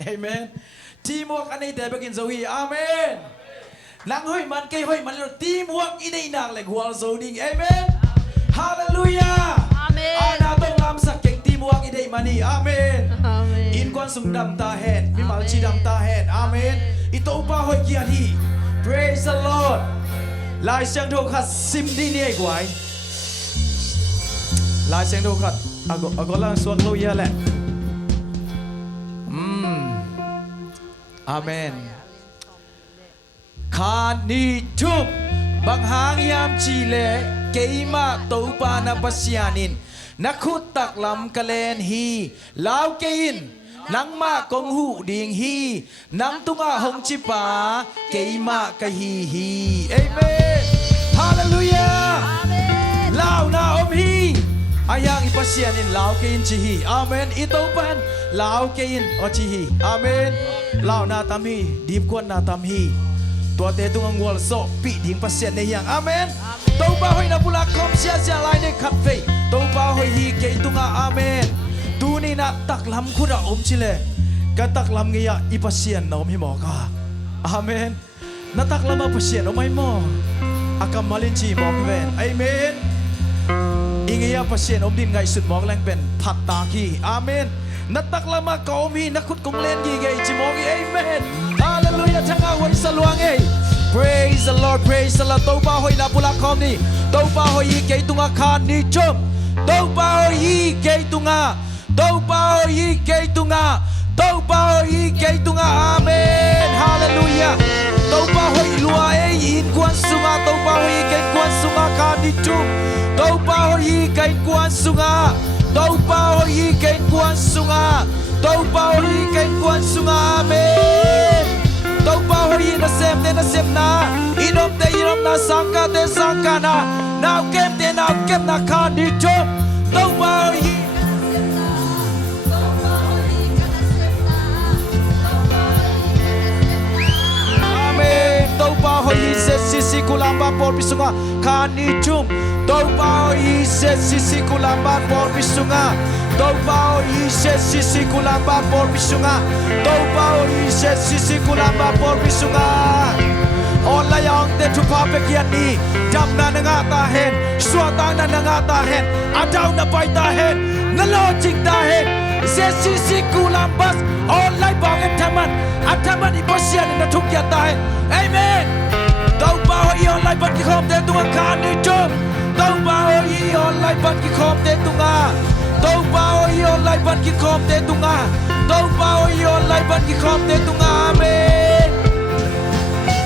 Amen. Teamwork anay tayo bagin Zomi. Amen. Nang hoy man kay hoy man teamwork inay nang legwal zoning. Amen. Hallelujah. Amen. Anatong lam sa keng teamwork inay mani. Amen. Amen. In kwan sungdam tahen, mimal chidam tahen. Amen. Ito pa hoy kian hi. Praise the Lord. Lai siang do khat sim di ni ai kwai. Lai siang do khat ago lang suak lo ya le. Amen. คานีทุบบางหางยามจีเลเกยมาตูปานาปัสยานินนักขุดตักลำกะเลนฮีลาวเกยินนังมากงหูดิงฮีนังตุงอาหงจิปาเกยมากะฮีฮีเอเมนฮาเลลูยาลาวนาอมฮีอายังอิปัสยานินลาวเกยินจีฮีอาเมนอิโตปันลาวเกยินอจีฮีอาเมนลาวนาตามฮีดีบกวนนาตามฮีตัวเตตุงงวลโซปีดิ่งปัสเซียนในอย่างอาเมนตัวป้าหอยนับบุลักคอมเชียเสียลายในขัดเฟยตัวป้าหอยฮีเกยตุงอาเมนตูนี่นะตักลำคุณอมชิเลกันตักลำเงียอีปัสเซียนนอมฮิมอกาอาเมนนัตักลำมาปัสเซียนอไม่มออากามาลินจีมอกเวนอาเมนอิงเงียปัสเซียนอมดินไงสุดมอกแรงเป็นผัดตากีอาเมนนัตักลำมาเกามีนักขุดกงเล่นกีเกยจิมอกอาเมนHallelujah ทั้งเอาไว้สลวงเอ้ Praise the Lord Praise the Lord ตัวป้าหอยนับบุลักคอมนี่ตัวป้าหอยเกยตุงอาคารนี่จบตัวป้าหอยเกยตุงอาตัวป้าหอยเกยตุงอาตัวป้าหอยเกยตุงอาอาเมน Hallelujah ตัวป้าหอยลัวเอ้อินกวนสุงาตัวป้าหอยเกยกวนสุงาคารนี่จบตัวป้าหอยเกยกวนสุงาตัวป้าหอยเกยกวนสุงาตัวป้าหอยเกยกวนสุงาอาเมนตัวป้าหอยน่าเซมเตน่าเซมนาอินอมเตอินอมนาสังกาเตสังกานานาเก็บเตนาเก็บนาคาดิจบตัวป้าหอยอาเมนตัวป้าหอยเซซิซิกุลัมบาปอลปิสุงาคานิจุมตัวป้าหอยเซซิซิกุลัมบาปอลปิสุงาตัวป้าหอยเซซิซิกุลัมบาปอลปิสุงาตัวป้าหอยเซซิซิกุลัมบาปอลปิสุงาออนไลน์ยังเตทุพาเปกียนีจำนานังตาเห็นสวดตานังตาเห็นอาดาวนับไปตาเห็นนโลจิกตาเห็นเซซิซิกุลัมบัสออนไลน์บอกเอ็มทำมันอัตมันอิปัสเซียนนัทุกอย่างตาเห็นเอเมนตัวป้าหอยออนไลน์บัตรกิคอมเตตัวขานิจมตัวป้าหอยออนไลน์บัตรกิคอมเตตุงาตัวป้าหอยออนไลน์บัตรกิคอมเตตุงาตัวป้าหอยออนไลน์บัตรกิคอมเตตุงาอาเมน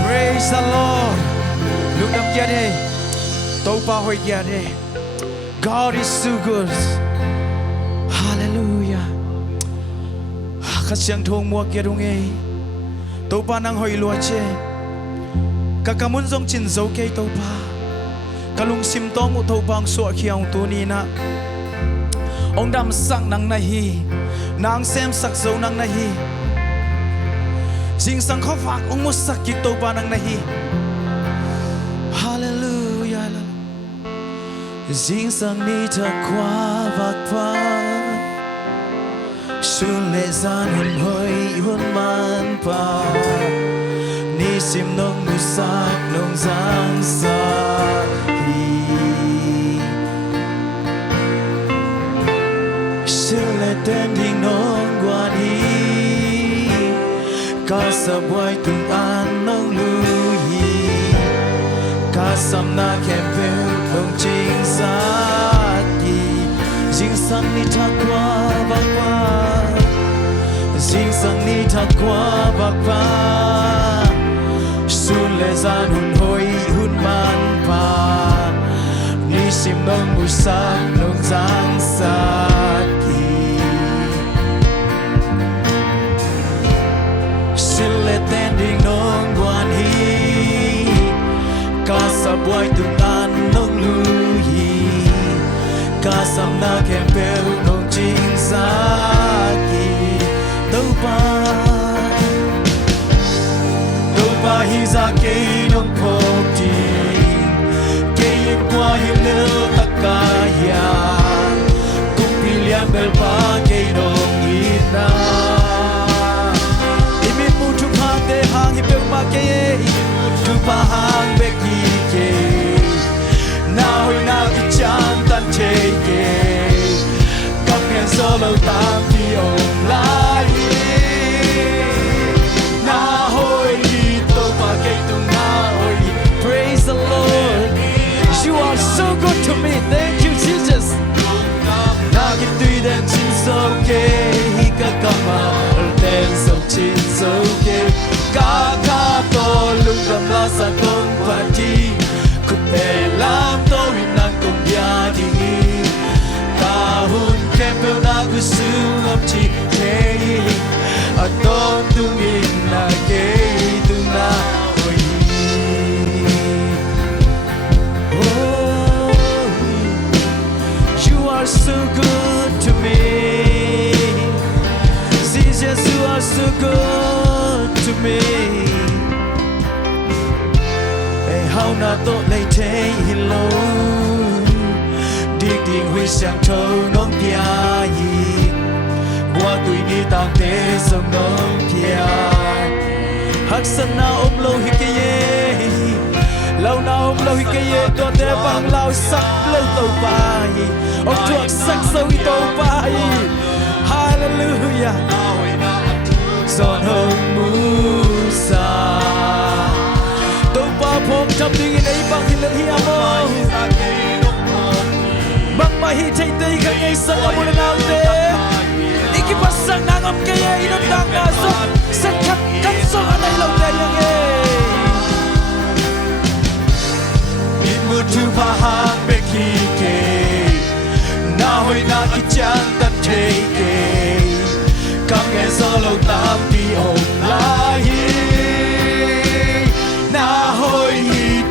Praise the Lord ลูกน้ำเกียรติตัวป้าหอยเกียรติ God is so good Hallelujah ข้าเสียงทงมัวเกียรติงเอตัวป้านังหอยลัวเจกะกะมุนทรงจินโซเกยตัวป้ากะลุงซิมตองอุทบางสวะเขียวตัวนี้นะองดำสักนังนาฮีนางเซมสักโซนังนาฮีสิงสังขฝากองมุสักกิโตบานังนาฮีฮาเลลูยาสิงสังนี้จะคว้าบักฟ้าสุเลซานหุ่นหอยหุ่นมันป่านี่สิมนงมุสักนงสังสาtên hình nông quan hi ca sập quay tung an nông lưu hi ca sắm na kẹp về không chính xác gì riêng sang ni thắc qua bạc qua riêng sang ni thắc qua bạc qua xuân lệ gian hun hoi hun man pa ni sim nông bu sắc nông giang sắc Sile tending nong guan hi Ka sa buhay tungan nong luhi Ka sam na kempel nong ching saki Tau pa hi za kei nong pok ting Kei yin qua hi lil takaya Kung pilihan bel pa kei nong ina ba ke tu pa hang be ki ke na hoi na ki chan tan che ke kam ngen solo tam pi om lai na hoi to pa ke tu na hoi praise the Lord you are so good to me thank you Jesus na ki tui den chin so ke hi ka kama den so chin so ke ka ka to lung dam la sa kong pa ti ku te lam to rin nan kong ya di ta hun ke pe na ku su ngam chi ke a ton tu min na ke tu na oi you are so good to me Jesus you are so good to me hey how na to lai thei hello dig dig hui sang thâu nong pia yi qua tui ni tang te song nong pia hak san na om lo hi ke ye lâu na om lo hi ke ye to te bang lao sak lo to pa yi ông chuộc sắc sâu to pa yi hallelujah giòn hơn musa to pa phong chăm đi nei bang hi le hi amo bang ma hi thei tei ka ei sang amo le nau te iki pasang nangam ke ye inom dang na so set khat kan so anai lo te yang e mu tu pa hang be ki ke na hoi na ki chang tan che ke kam nge solo tam pi om lai na hoi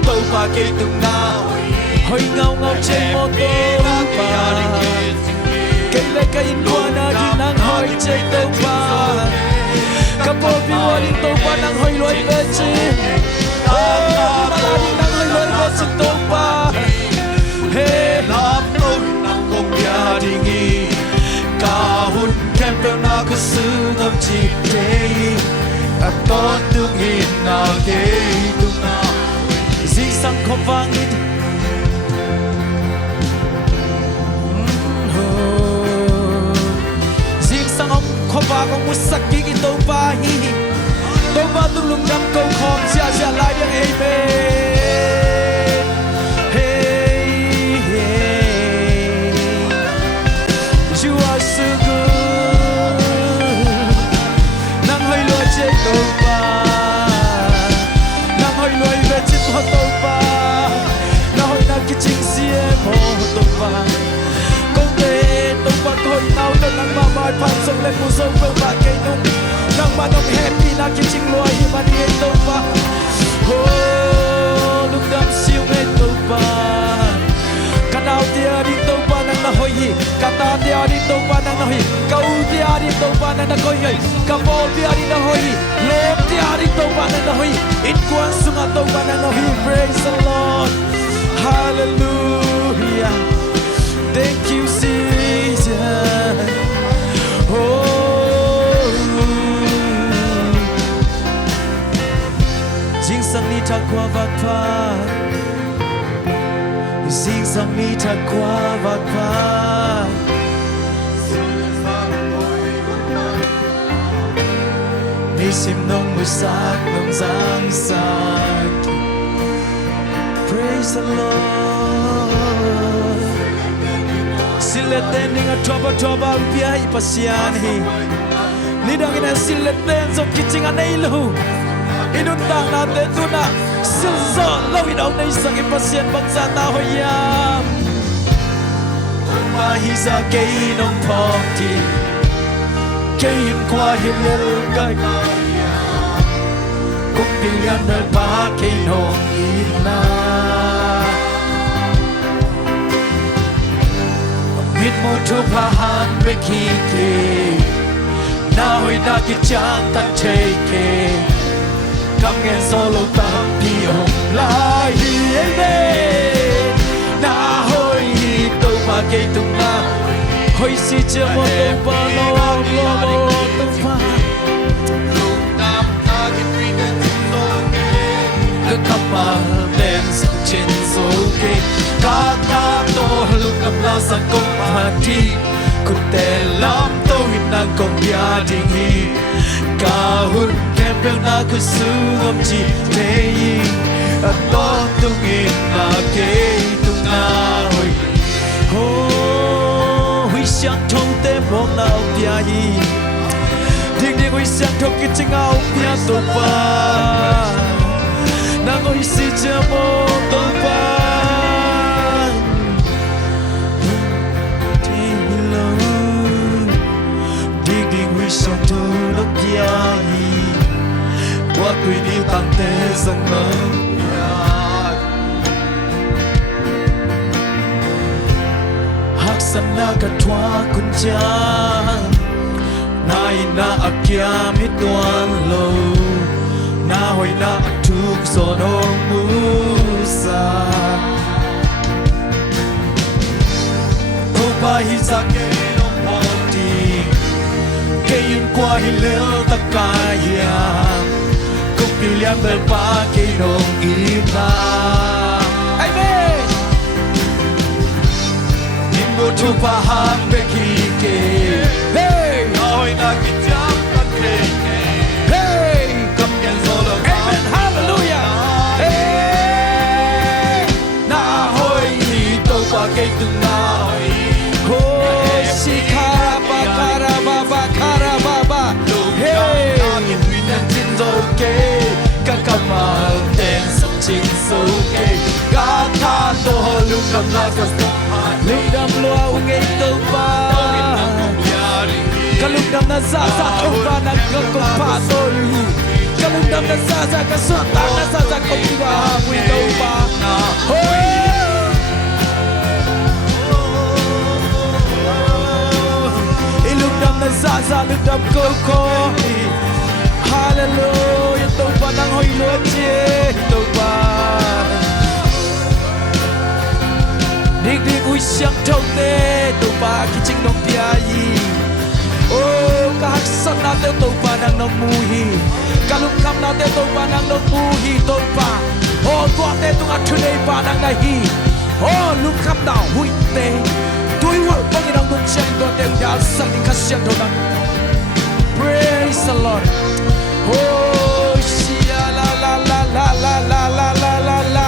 to pa ke tu na hoi ngau ngau che mo to pa ke le ka in kwa na di nang hoi che to pa ka po pi wa di to pa nang hoi loi be chi to pa hey love no nang kong ya ding i ka hun kem pe na ku su ngam chi te a ton tu in na ke tu na zi sang khom vang it zi sang om khom va kong musak ki to pa hi to pa tu lung dam ko khom sia sia lai yang amen you are so good nang hoi lo che to pa nang hoi lo ve chit ho to pa na hoi na ki ching sia mo to pa kong te to pa thoi nau to nang ma ma phan song le mu song pe ba ke nung nang ma nong happy na ki ching lo hi ma ni to pa ho luk dam siu ngai to pa kanao tia di to pa nang na hoi hi kata tia di to pa nang na hoi kau tia di to pa nang na koi ngai ka bol tia di na hoi lem tia di to pa nang na hoi in kwan sunga to pa nang na hoi praise the Lord hallelujah thank you Jesus oh jing sang ni ta kwa va pa sing sang mi ta qua va pa mi sim nong mu sak nong sang sak praise the Lord silet ending a toba pia I pasian hi lidang ina silet ten so kiching anei lu inun tang na te tu na sil zo lo in ông này sang im pasien bang za ta hoyam ma hi za ke nong phong ti ke in qua hi lel kai cũng tình yan na ba ke nong ina mit mo tu pa han be ki ke na hoi na ki chang ta che ke kam ngen solo tam pi om lai amen na hoi to pa ke tu na hoi si che mo to pa lo to pa lung nam ta ki pi den so sang công hà đi Cút tè lắm tâu hình nàng công bia đình hi Cả hút kèm bèo na cứ sư ngâm chỉ thế y Tó tung in na kê tung na hồi Huy sáng thông tế mong nào bia y Điên điên huy sáng thông kết chân áo bia tổ ba Nàng ôi si chơ mô tổ ba Sông thu lúc dài qua quỳ đi tăng tế dòng lớn hắc sân na cả thoa kun cha na ina akia mi tuan lo na hoi na thuk so no musa Opa hi sake no poti Kayin qua hi leo ta kaya Kung pilihan berpa kinong ina Amen Nimbo tu paham bekike Hey Ahoy na kijam kakeke Hey Kam yan solo Amen Hallelujah Hey Na ahoy hito pa kay tungahoy Oh Sikara Karababa Karababa Hey Các kamal ten sắp chính sâu kê Các tha tô lúc đâm la các lúc đâm loa ung ấy tâu ba Các lúc đâm na ra ra thông ba na các công phá tôi Các lúc đâm na ra ra các soát tăng na ra ra công ba quy tâu ba Lúc đâm na ra ra lúc đâm câu cô Hallelujah tâu ba nang hoi lo che tâu ba Dik dik ui siang thâu te tâu ba ki ching nong pia yi Oh ka hak san na te tâu ba nang nong mu hi Ka lum kam na te tâu ba nang nong mu hi tâu ba Oh tua te tung at thunei ba nang na hi Oh lum kam na hui te Tui wa bang nang nun chang do te ya sang ni ka siang thâu nang Praise the Lord Oh, shia la la la la la la la la la la.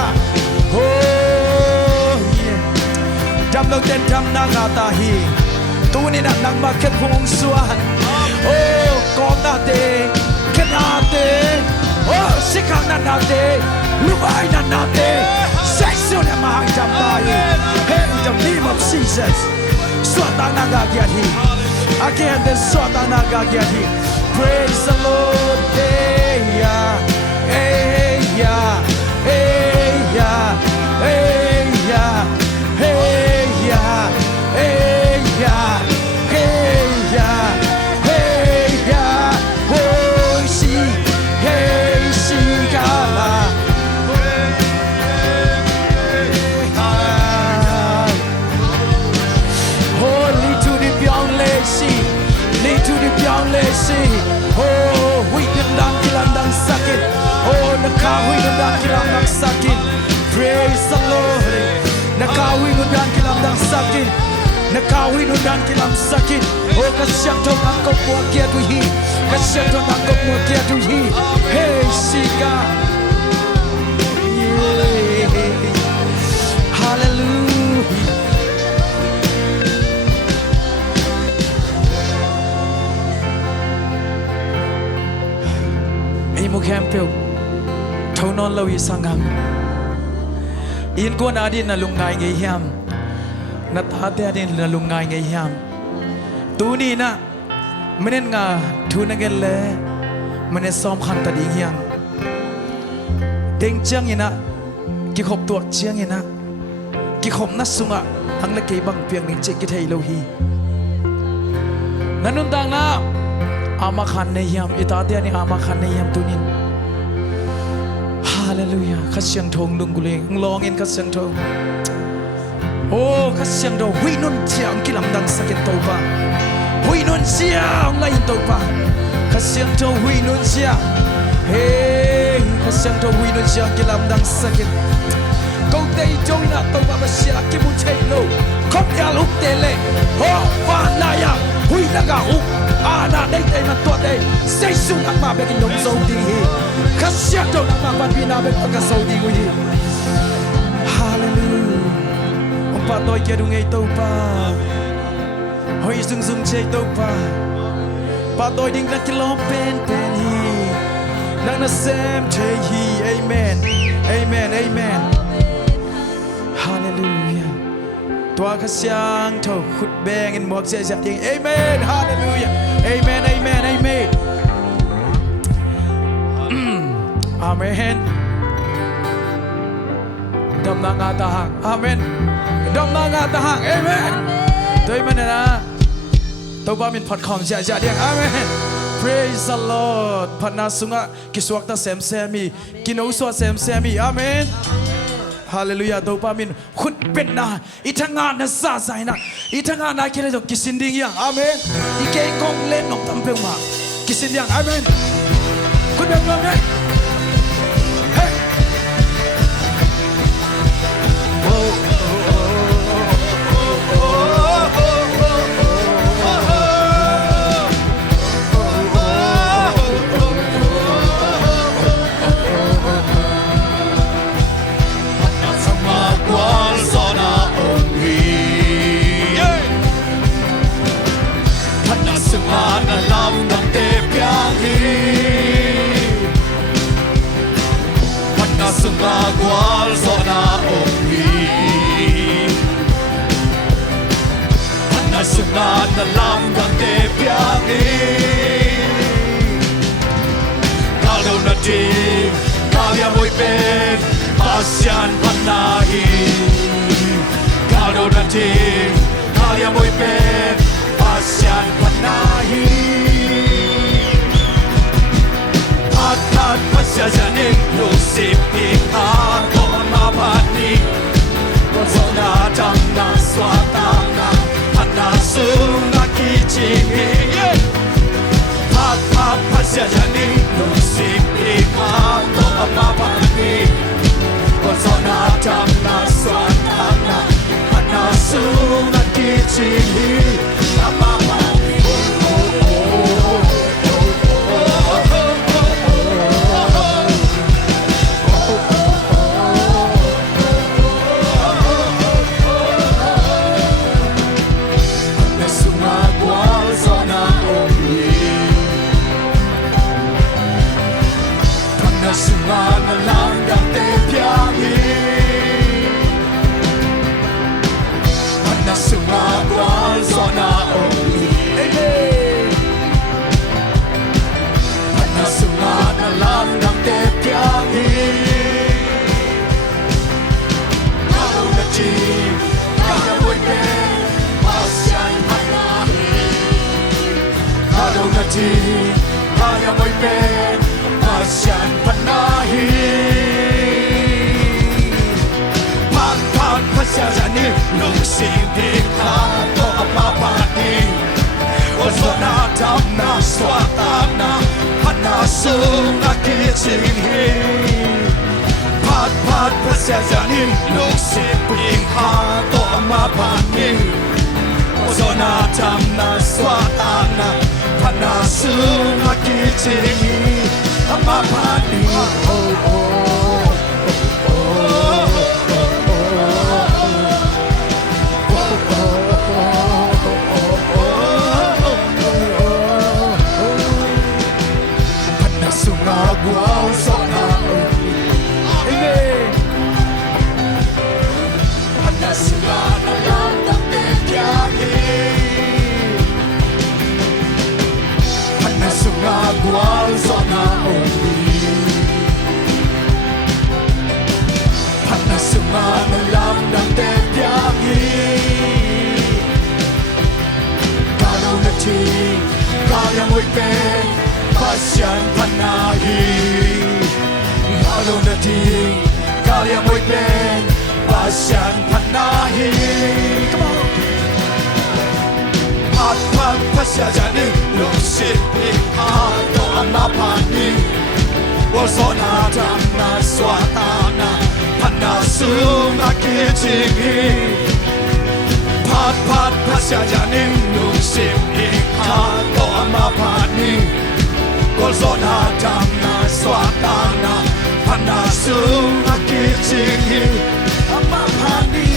Oh, yeah. Jam lo ten jam na ngata hi. Tu ni na nang ma ket phung suan. Oh, kom na te, ket na te. Oh, sikang na te, lubai na te. Sexual na ma jam na hi. Hey, in the name of Jesus. Suat na ga kya hi. Again, the suat na ga kya hi. Praise the Lord, hey ya, hey ya, hey ya, hey ya, hey ya, hey ya, hey ya, hey ya, oh she, hey she kala, oh lead to the beyond lazy. Lead to the beyond lazy. Oh, we can dang kilang dang sakit. Oh, nakawi no dang kilang dang sakit. Praise the Lord. Nakawi no dang kilang dang sakit. Nakawi no dang kilang sakit. Oh, kasyang tong angkop mo kia tu hi. Kasyang tong angkop mo kia tu hi. Hey, Sika. Yeah. Hallelujah. Mu campel thâu non lâu y sangam in ko na din na lungai ngai hiam na ta te din na lungai ngai hiam tu ni na menen nga thu na gel le menen som khan ta ding hiam ding chang ina ki khop tuak chiang ina ki khop na sunga hang le ke bang piang ning che ki thei lo hi nanun dang na ama khan ne hiam ita te ani ama khan ne hiam tunin hallelujah khasyang thong lung gule nglong in khasyang thong oh khasyang do hui nun chiang kilam dang saket to ba hui nun chiang lai to ba khasyang do hui nun chiang hey khasyang do hui nun chiang kilam dang saket câu tây trông na tàu ba xia cái muốn chạy lâu không nhà lúc tê lệ ho và na ya hui na ga hu na đây đây na tua đây say sung nak ma bekin dong sâu đi khát xia đâu nak ma ban pina bek ka sâu đi hui hallelujah ông pa tôi kia đúng ngay tàu pa hoi sung sung chạy tàu pa tôi đinh đặt kilo pen pen hi nang na sem chạy hi amen amen amen hallelujah tua khát xiang thâu khut beng in muak xe xe tiếng amen hallelujah amen amen amen amen đâm na ngã ta hang amen đâm na ngã ta hang amen tôi mình na tôi ba mình phật khom xe xe tiếng amen praise the Lord phật na sunga kisuak ta sem semi kinu suat sem semi amen hallelujah tôi ba mình khut bên na itanga na sa sai na itanga na kile dok kisin ding yang amen ike kong lên nong tam pe ma kisin yang amen khut bên nong đấy Gwal zona ongi Hana sunga na lam gang te piangi Kalau na di Kaya mo'y pen Pasyan panahi Kalau na di Kaya mo'y pen Pasyan panahi At pasya janin Lusip ako mapani Wazona dang na swatana Anasung nakichimi Pat pasya janin Lusip ako mapani Wazona dang na swatana Anasung nakichimi Mapani Sunga lang gang te piangi Mana sunga gwal zona ongi Mana sunga lang gang te piangi Kalau na ji Kaya mo'y pen Pasyan panahi Kalau na ji Kaya mo'y pen Pasyan panahi Pat pasya jani Luksing dikha to apapani Wazona damna swatana Hanasung akichinghi Pat pasya jani Luksing dikha to apapani Wazona damna swatana Hanasung akichinghi Mapani Pana sunga gwal zona Amen Pana sunga na lang ng tepiahi Pana sunga gwal zona Sunga na lam ng tepiangi Kalau na ti Kaya mo'y pen Pasyan panahi Kalau na ti Kaya mo'y pen Pasyan panahi Come on At pasya jani Luksip ikato ang mapani Wazona dam na swatana Panas sung akitingi Pat pat pasya janin nung sim ikha to amapani Kol zona dam na swatana Pana sung akitingi amapani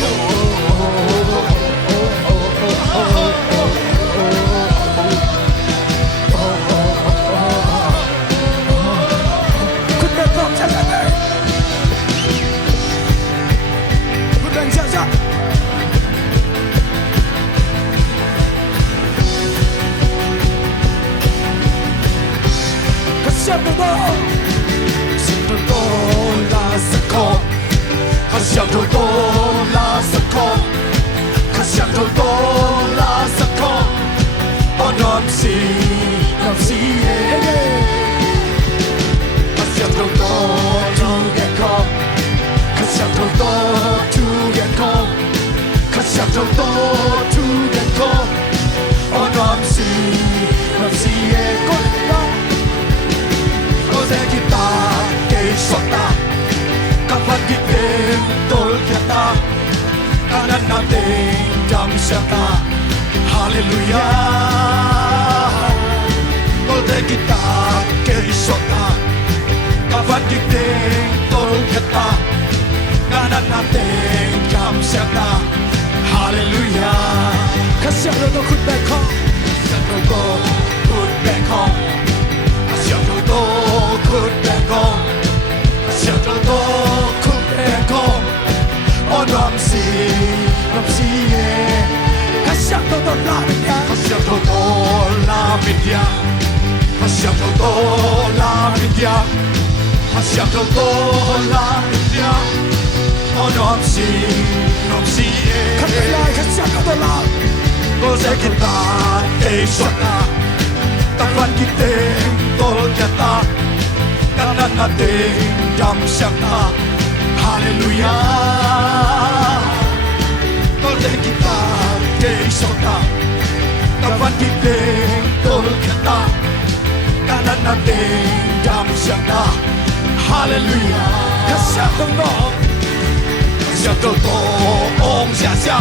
Hallelujah, Kol te kita ke isota, kavan kiteng tol kita, kanan nating jam siata. Hallelujah, kasyang lo kut back home, kasyang lo kut back home, kasyang lo kut back home, kasyang lo kut back home. On ramsi ye. Kasyang to la media, kasyang to la media, kasyang to la media, kasyang to la media. Oh nomsi ye, kasyang to la. Kose kita esota, kapan kita tol kita, kanan nating jam siapa. Hallelujah, kose kita esota, kapan kita tol kita, kanan nating jam siapa. Hallelujah, kasyang to, kasyang to ong sia sia.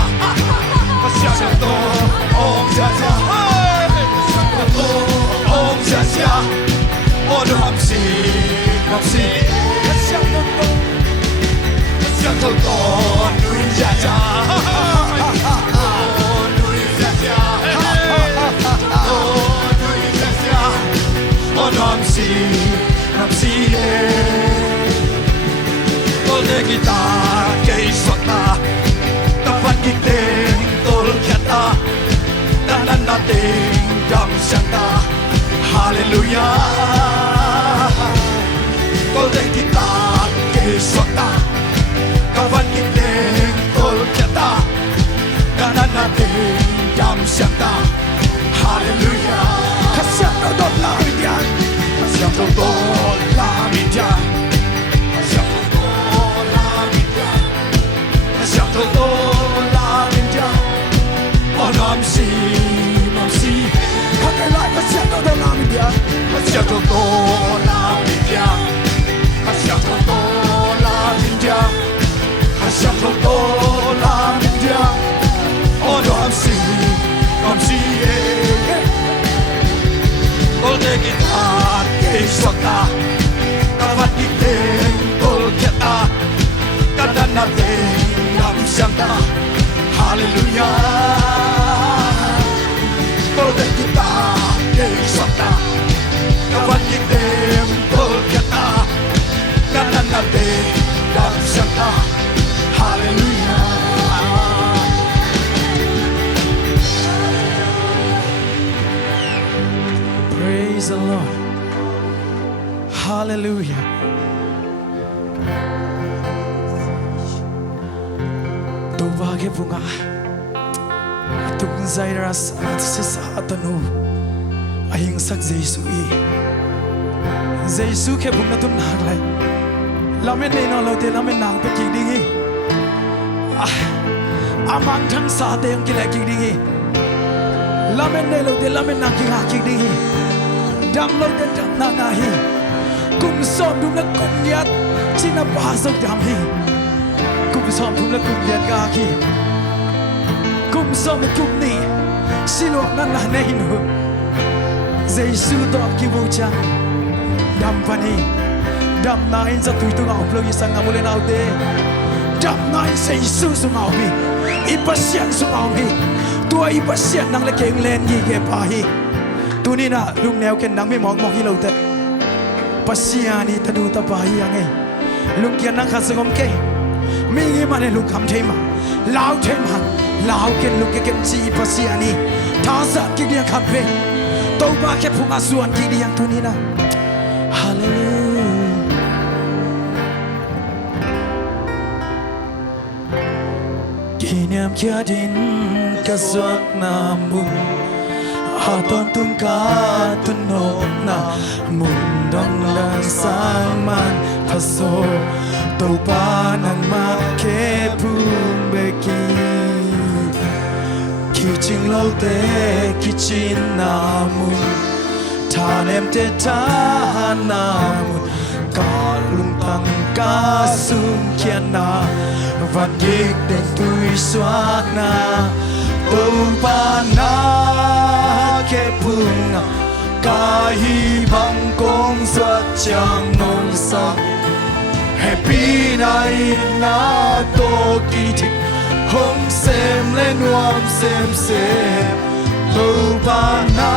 Kasyang to ong sia sia, kasyang to ong sia sia. Oh ramsi, kasyang to nui sia sia, oh nui sia sia, oh nui sia sia. Oh ramsi ye, oh de kita keisota, kapan kita kita kanan nating jam siata. Hallelujah, kol de kita kesota, kawan kita kol kita kanan nating jam siata. Hallelujah, kasyang to la media, kasyang to la media, kasyang to la media, kasyang to la media. Oh nomsi, kake lai kasyang to la media, kasyang to la media, kasyang to la media, kasyang to la media. Oh nomsi ye, kol de kita kesota, kawan kita tol kita, kanan nating jam siapa. Hallelujah, kol de kita kesota, kawan kita tol kita, kanan nating jam siapa. Hallelujah. Praise the Lord. Hallelujah. Tubage bunga atung zairas atsis atanu ahing sak Jesu ke bunga tum nang lai lamen nei no lo te lamen nang te ki dingi amang thang sa te ang ki la ki dingi lamen nei lo te lamen nang ki ha ki dingi dam lo te dam na na hi kum som dum na kum yat china pa so dam hi kum som kum la kum yan ka ki kum som kum ni silok nan la nei nu Giêsu to ki bu chang dam pani dam na in za tui tu ngau plo yi sang ngam le nau te dam na in Giêsu su ngau mi i pasian su ngau mi tua i pasian nang le keng len yi ke pa hi tu ni na lung neo ken nang mi mong mong hi lo te pasiani tadu ta pa hi angai lung kian nang khasngom ke mi ngi mane lung kham thei ma lao thei ma lao ken lung ke ken chi pasiani tha sa ki dia khat pe to ba ke phunga suan ki diang tu ni na hallelujah Kiniam kia din kaswak namun Aton tung ka tunok na Mundang lang saman paso Tau pa nang makepung beki Kiching lau te kichin namun Tanem te tahan namun Kalung tang kasung kian na Van yik den tui swak na Tau pa na kepung na Kahi bang kong swat chang nong sang Happy na ina to kitik Hong sem lên nuam sem sem Tau pa na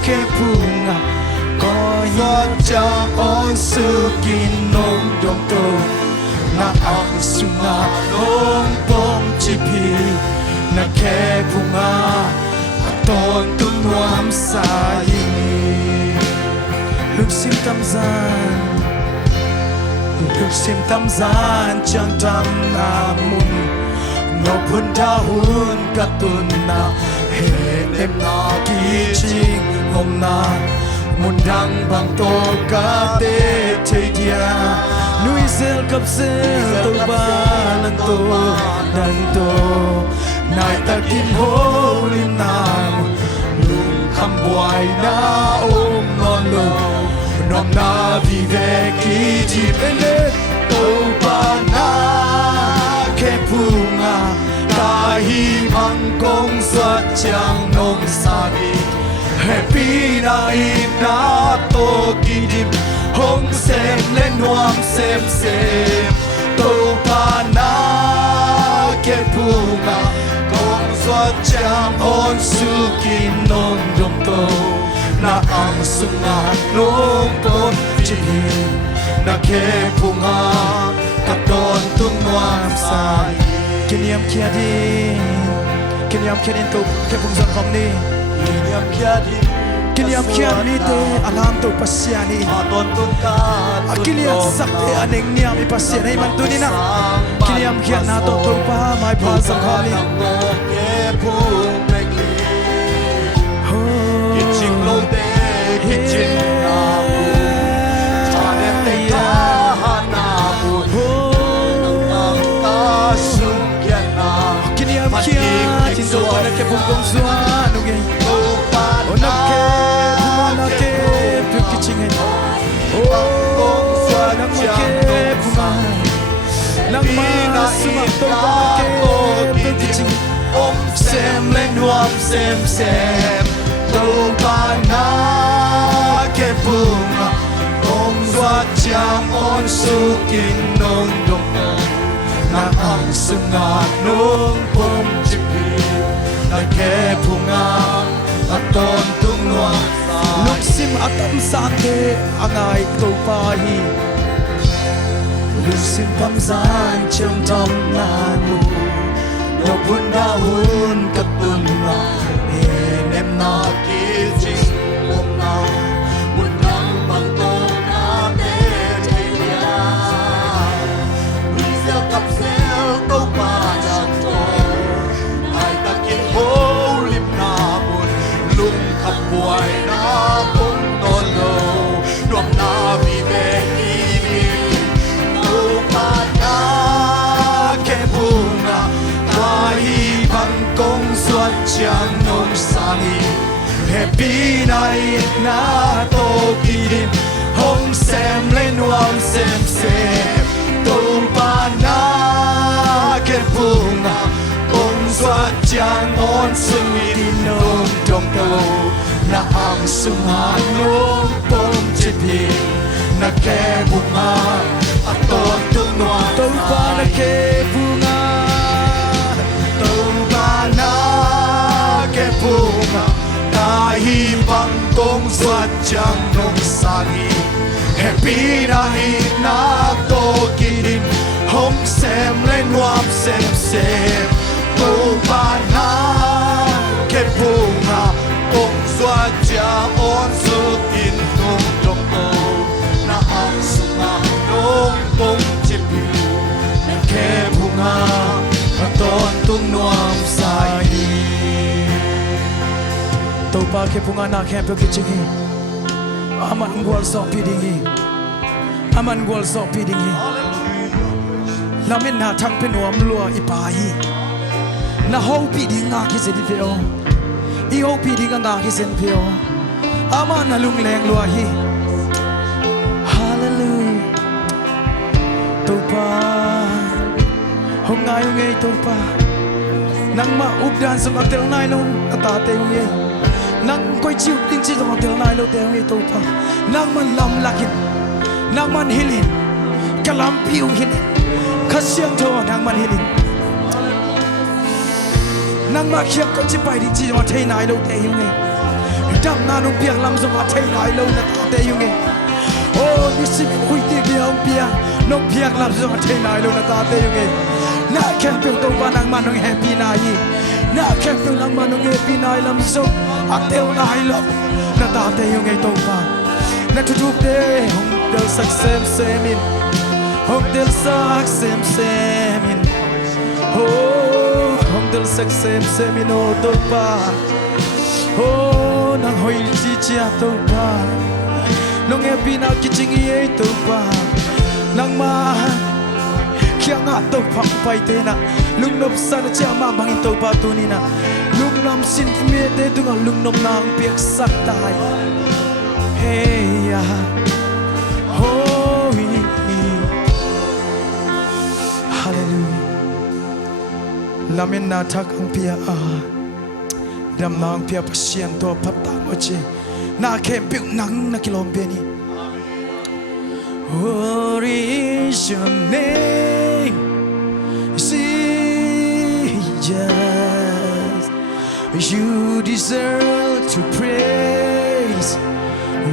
kepung na Kahi chang on sukin nong dong to Na ang sunga nong pong chipi Na kepunga Aton tunwam sa ini Luksim tamzan Chang tam namun Nopun dahun katun na Helem na kiching ngom na Mundang bang to kate te dia Nui sel kap sel to ba lang to dan to Nai takin holim na Lung kham buai na non lo Nom na vi ve ki ji pende To ba na ke punga Kahi mang kong swat chang nong sabi Happy na ina to kidim Hong sem lên nuam sem sem To pa na ke punga Kong swat chang on sukin nong dong to Na ang sunga nong pon chihi Na ke punga Katon tung nuam sai Kiniam kia din to ke pung zang khom ni Kiniam kia ni te alam to pasiani Kiniam sakte aneng niam i pasiani man tu ni na Kiniam kia na to pa mai pa sang khali Kiching lo te kiching na mu Tanem te ka na mu Nang ta sung kian na Kiniam kia tin to pa na ke pung gong zua nu ge Nang ma sumak to ba ke piching Om sem lên nuam sem sem To ba na ke punga Om swat chang on sukin nong dong Na ang sunga nong pom chipi Na ke punga Aton tung nuam Luksim atam sate angai to pa hi Luksim tamzan cham tam nanu Nopun dahun katun na Enem na kiching mong na Mundang bang to na te te niya Wisel kapsel to pa chang to Ay takin holim na mun Lung kapuay na kung tolo Nuam na vivek ibig To pa na ke bunga Kahi bang kong swat chang nong sangi Happy na na to kidim Hong sem lên nuam sem sem To pa na on sungin nong dong to na ang sunganong pong jipi na ke bunga aton tunwa to pa na ke bunga to ba na ke bunga tahi bangkong sadyang nong sagi happy na hina to kirim hong sem len wam sem sem to ba na ke bunga ong swadya on sukin nong dong to na ang sunganong pong jipi na ke bunga aton tunwam sahi to pa ke bunga na ke pe kichingi aman gwal so pidingi aman gwal so pidingi lamin na thang penuam lua ipai na ho pidinga ki se di feo I ho pidinga na ki sen feo aman na lung leng lua hi hallelujah to pa hong ngai ngai to pa nang ma updan sa matel nai long atate ngai nang koi chiu ting chi dong tel nai lo te ngai to pa nang man lam lakin nang man hilin kalam piu hin khasyang tho nang man hilin nang ma khiak ko chi pai di chi dong thei nai lo te ngai dam na no piak lam so ma thei nai lo na te ngai oh ni si hui ti bi hong piak no piak lam so ma thei nai lo na ta te ngai na khem pe to pa nang man no happy na yi na khem pe nang man no happy nai lam so atel nai lo na ta te ngai to pa na tu tu te hong del sak sem semin hong del sak sem semin oh hong del sak sem semin o to pa oh nang hoi chi chia to pa nong happy na kichingi e to pa nang ma kia nga to pa pai te na lung nop sa na chia ma bangin to pa tu ni na lung nam sin me te tu nga lung nop nang piak sak tai hey ya oh hallelujah lamin na thak ang pia dam nang pia pasien to patta oche na kem piu nang na kilom be ni what is your name Jesus you deserve to praise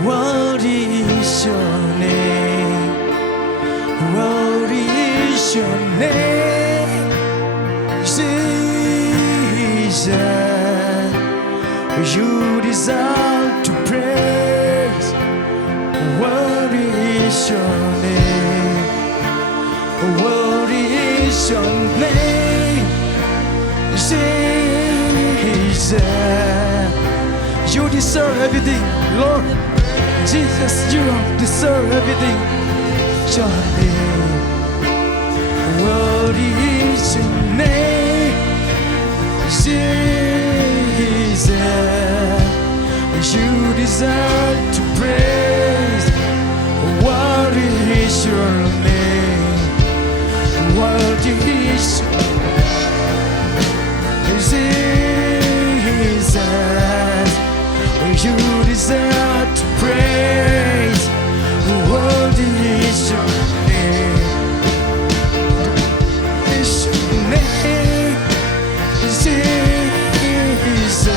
what is your name what is your name Jesus you deserve to praise what is your name what is your name Jesus you deserve everything Lord Jesus you deserve everything your name what is your name Jesus you deserve to praise what is your name what is your Jesus you deserve to praise what is your name is your name Jesus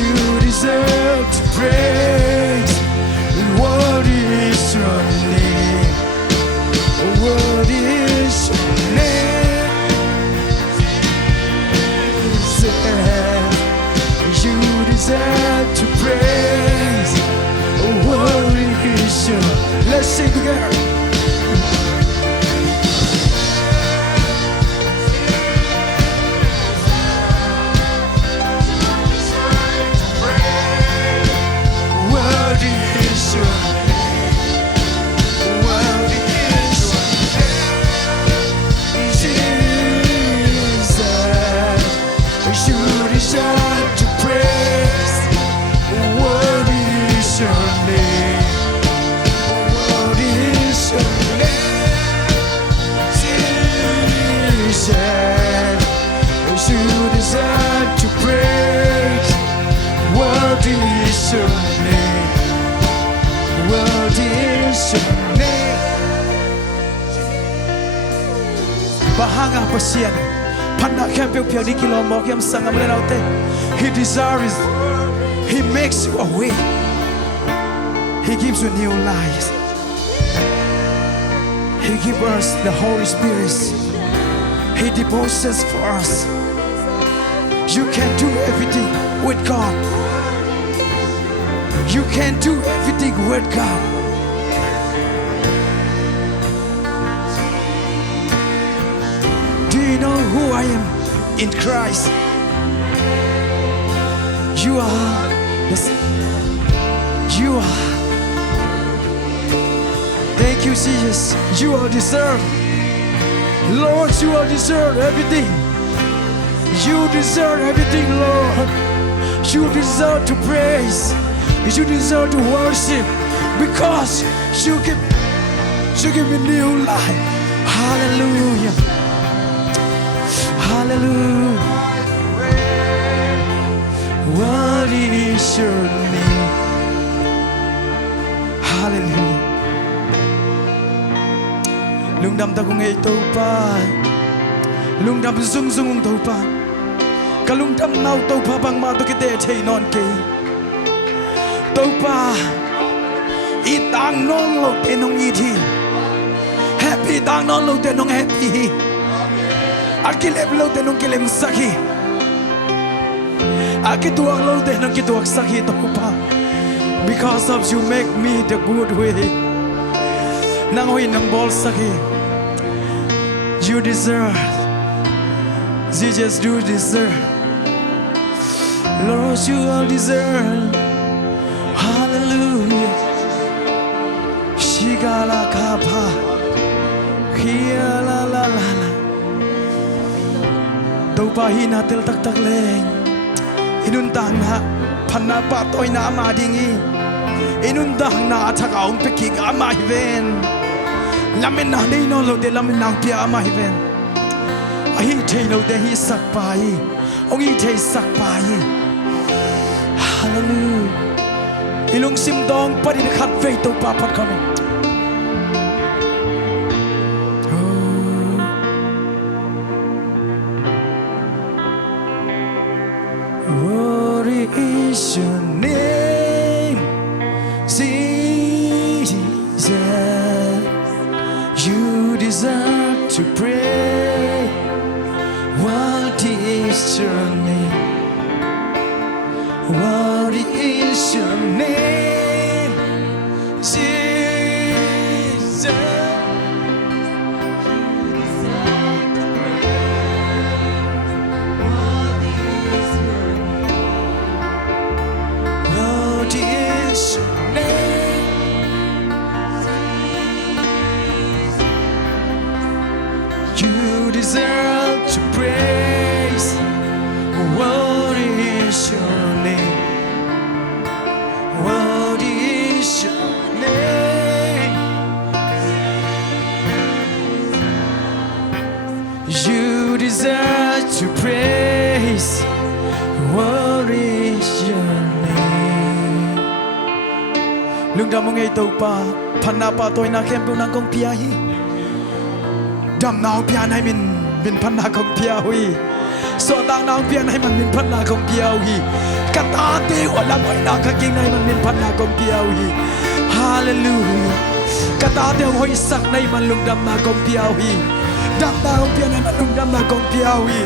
you deserve to praise what is your name what is your name Jesus you deserve to praise what is your let's sing together Worthy is your name. Bahanga pasian. Panak kempel piang di kilomok yang sangat melelauti. He desires. He makes you a way. He gives you new life. He gives us the Holy Spirit. He deposits for us. You can do everything with God. You can do everything with God. Do you know who I am in Christ? You are the. You are. Thank you, Jesus. You are deserved. Lord, you are deserved everything. You deserve everything, Lord. You deserve to praise. You deserve to worship because you give me new life. Hallelujah. Hallelujah. What is your name? Hallelujah. Lung dam ta kung ay tau pa. Lung dam zung zung tau pa. Kalung dam nau tau pa bang ma to kite chei non ke. Tau pa. Itang non lo te nong iti. Happy tang non lo te nong happy. Akilep lo te nong kilem saki. Akituak lo te nong kituak saki tau pa. Because of you make me the good way. Nang hoy nang bol saki. You deserve. You just do deserve. Lord, you all deserve. Hallelujah. Shigala kapa. Kia la la la la. Taupahin natil tak tak leng. Inuntang na panapatoy na amadingi. Inundang na atakaong pikik amahiven. Lamin na nino lo de lamin nang pia amahiven. Ahi te lo de hi sakpai. Ongi te sakpai. Hallelujah. Ilung simdong pari de khat ve to papat kami. What is your name? Jesus, you deserve to pray. What is your name? What is your name? Jesus. What is your name? You deserve to praise. What is your name? What is your name? You deserve to praise. What is your name? Lung dam ngay tau pa panapa toy na kem tu nang kong pia hi. Dam nao pia nai min pan na kong pia hui. So tang nao pia nai man min pan na kong pia hui. Kata te wala boy na kaking nai man min pan na kong pia hui. Hallelujah. Kata te hoi sak nai man lung dam na kong pia hui. Dam nao pia nai man lung dam na kong pia hui.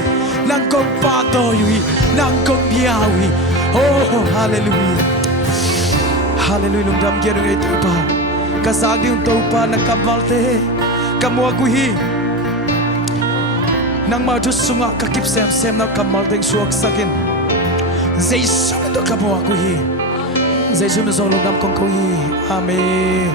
Nang kong pa to hui. Nang kong pia hui. Oh hallelujah. Hallelujah. Lung dam kia ngay tu pa. Kasag yung tu pa nagkamalte. Kamua kuhi. Nang maju sunga kakip sem na kamalteng suak sakin. Jesus ito kamua kuhi. Jesus na zolong dam kong kuhi. Amen.